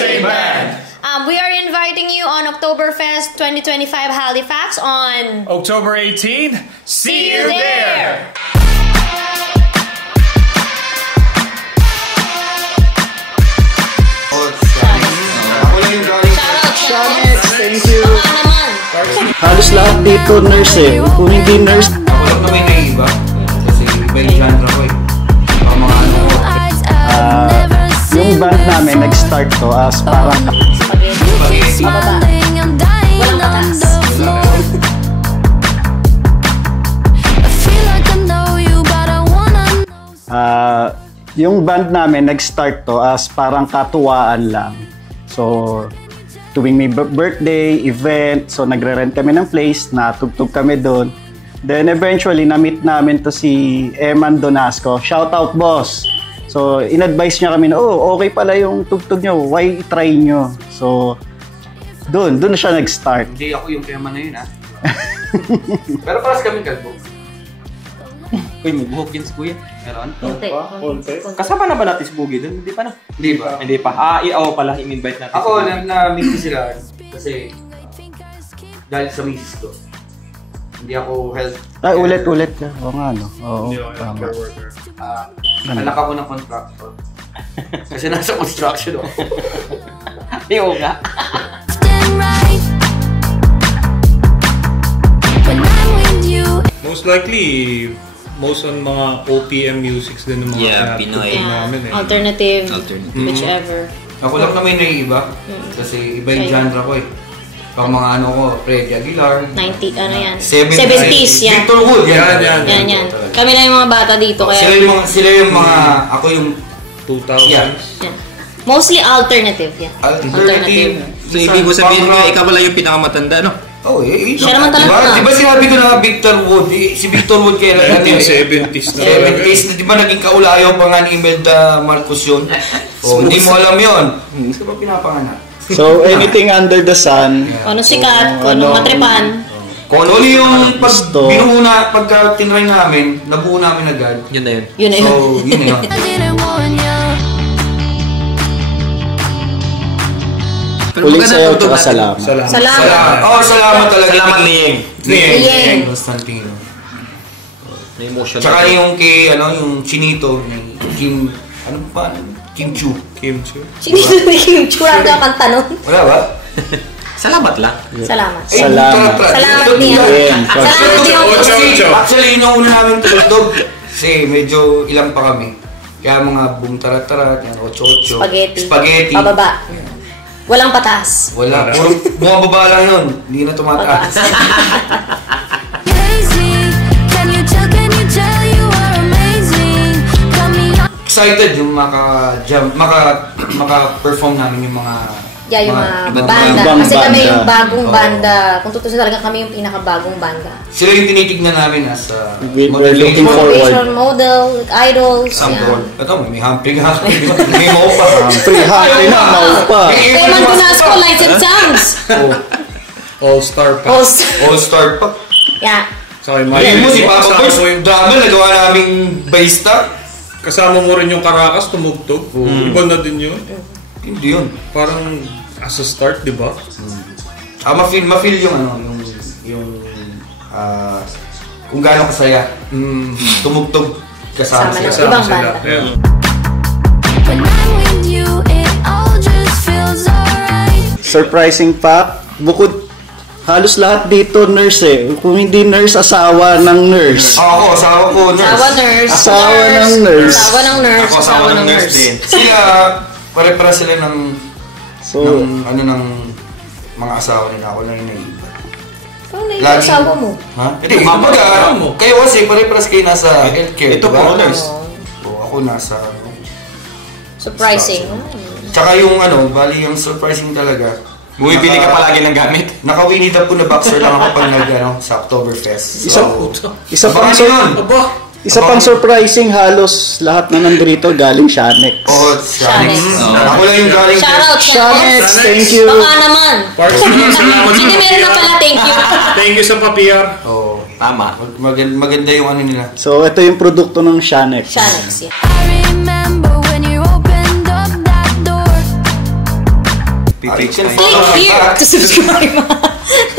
same band. We are inviting you on Oktoberfest 2025 Halifax on October 18. See you there. Shanex, thank you. Halos lahat dito nurse eh. Kung hindi nurse. Ako lang naman na iba. Kasi iba yung genre ko eh. Ang mga ano ko. Yung band namin nag-start to as parang Spaghetti. Pababa. Walang patas. Yung band namin nag-start to as parang katuwaan lang. So, tuwing may birthday, event, so nagre-rent kami ng place, natugtog kami doon. Then eventually, na-meet namin to si Eman Donasco. Shout out, boss! So, in-advise niya kami na, oh, okay pala yung tugtog nyo, why try nyo? So, doon na siya nag-start. Hindi ako yung kema na yun, ha? Pero paras kami kalbo. Uy, may buhok yun si Kuya. Meron? Konti. Kasama na ba natin si Boogie doon? Hindi pa na? Hindi ba? Hindi pa. Oo pala, in-invite natin. Ako, na-meet ko sila kasi dahil sa misis ko. Hindi ako health. Ay, ulit na. Oo nga, no? Oo, tama. Anak ako ng contractor. Kasi nasa construction ako. Iyo nga. Most likely, most on mga OPM musics din ng mga Pinoy namin eh. Alternative. Whichever. Ako lang naman na iba. Kasi iba yung genre ko eh. Pang mga ano ko, Freddy Aguilar. 90, ano yan? 70s yan. Victor Wood. Yan. Kami lang yung mga bata dito. Kaya Sila yung mga, ako yung 2000s. yan. Mostly alternative yan. Alternative. So, ibig ko sabihin nga, ikaw pala yung pinakamatanda, no? Oh, siya naman talaga. Diba sinabi ko na Victor Wood? Si Victor Wood kaya lang 70s na. 70s na, di ba naging kaulayaw pa nga ni Imelda Marcos yun? Oh, hindi mo alam yun. Saan ba pinapanganak? So, anything under the sun. Ano sikat, ano matripan. Kung ano yung pagka tinry namin, nabuo namin agad. Yun na yun. Yun na yun. So, yun na yun. Ulit sa'yo, tsaka salamat. Salamat. Oh, salamat talaga. Salamat Niyeng. Niyeng Constantino. Na emotion. Tsaka yung kay, yung Chinito, Kim, ano pa? Kim Chu. Sinito ni Kim Chu ang kanta nun? Wala ba? Salamat lang. Salamat. Salamat. Salamat niya. Salamat niya. Actually, yun ang una namin tulog. Kasi medyo ilang pa kami. Kaya mga boom tarat-tarat, 8-8. Spaghetti. Pababa. Walang patas. Wala. Puro bumababa lang yun. Hindi na tumataas. Excited yung maka-perform namin yung mga yung mga banda. Kasi kami yung bagong banda. Kung tutusin talaga kami yung pinakabagong banda. Sila yung tinitignan namin as motivation model, idols. Ito, may Humphrey nga. May Maupa. Humphrey na, Maupa. Eman Donasco, Lights and Sounds. All-Star pa. All-Star pa. Yeah. Saka yung mo si Papa Boys, drama, nagawa naming bassista. Kasama mo rin yung Caracas, tumugtog. Iba na din yun. Hindi yun. Parang as a start, di ba? Ma-feel yung kung gaano kasaya. Tumugtog kasama sila. Ibang banda. Surprising fact, bukod halos lahat dito nurse eh. Kung hindi nurse, asawa ng nurse. Ako, asawa ko, nurse. Asawa ng nurse. Ako, asawa ng nurse din. Sila, pare-para sila ng ng mga asawa nila. Ako lang yung naiiba. Ano na yung asawa mo? Ha? Hindi, kayo kasi pare-paras kayo nasa healthcare. Ito po, nurse. Ako nasa surprising. Tsaka yung bali yung surprising talaga. Bumibili ka palagi ng gamit? Naka-Winnie the Pooh na boxer lang ako pag sa Oktoberfest. Isa pang surprising, halos lahat na nandito galing Shanex. Oh, Shanex. Ako lang yung galing. Shoutout Shanex, thank you. Baka naman. Hindi meron na pala, thank you. Thank you sa papier. Oh, tama. Maganda yung ano nila. So, ito yung produkto ng Shanex. Shanex, yeah. page can tayo. follow Click here to subscribe.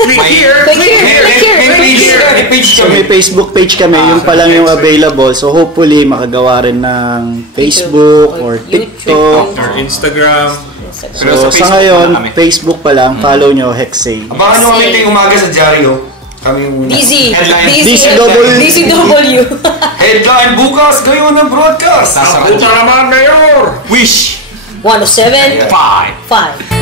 Click here! Click here! Click here! May page So may Facebook page kami, yung pa lang yung available. So hopefully makagawa rin ng Facebook or TikTok. Or Instagram. Pero So sa sa Facebook ngayon, pa lang kami. Facebook pa lang, follow nyo Hexay. Abangan nyo kami ito umaga sa Diaryo. Kami yung una. Headline. DCW. Headline bukas, ngayon ng broadcast. Sasagot. Puta naman, Mayor! Wish! 107.5. 5.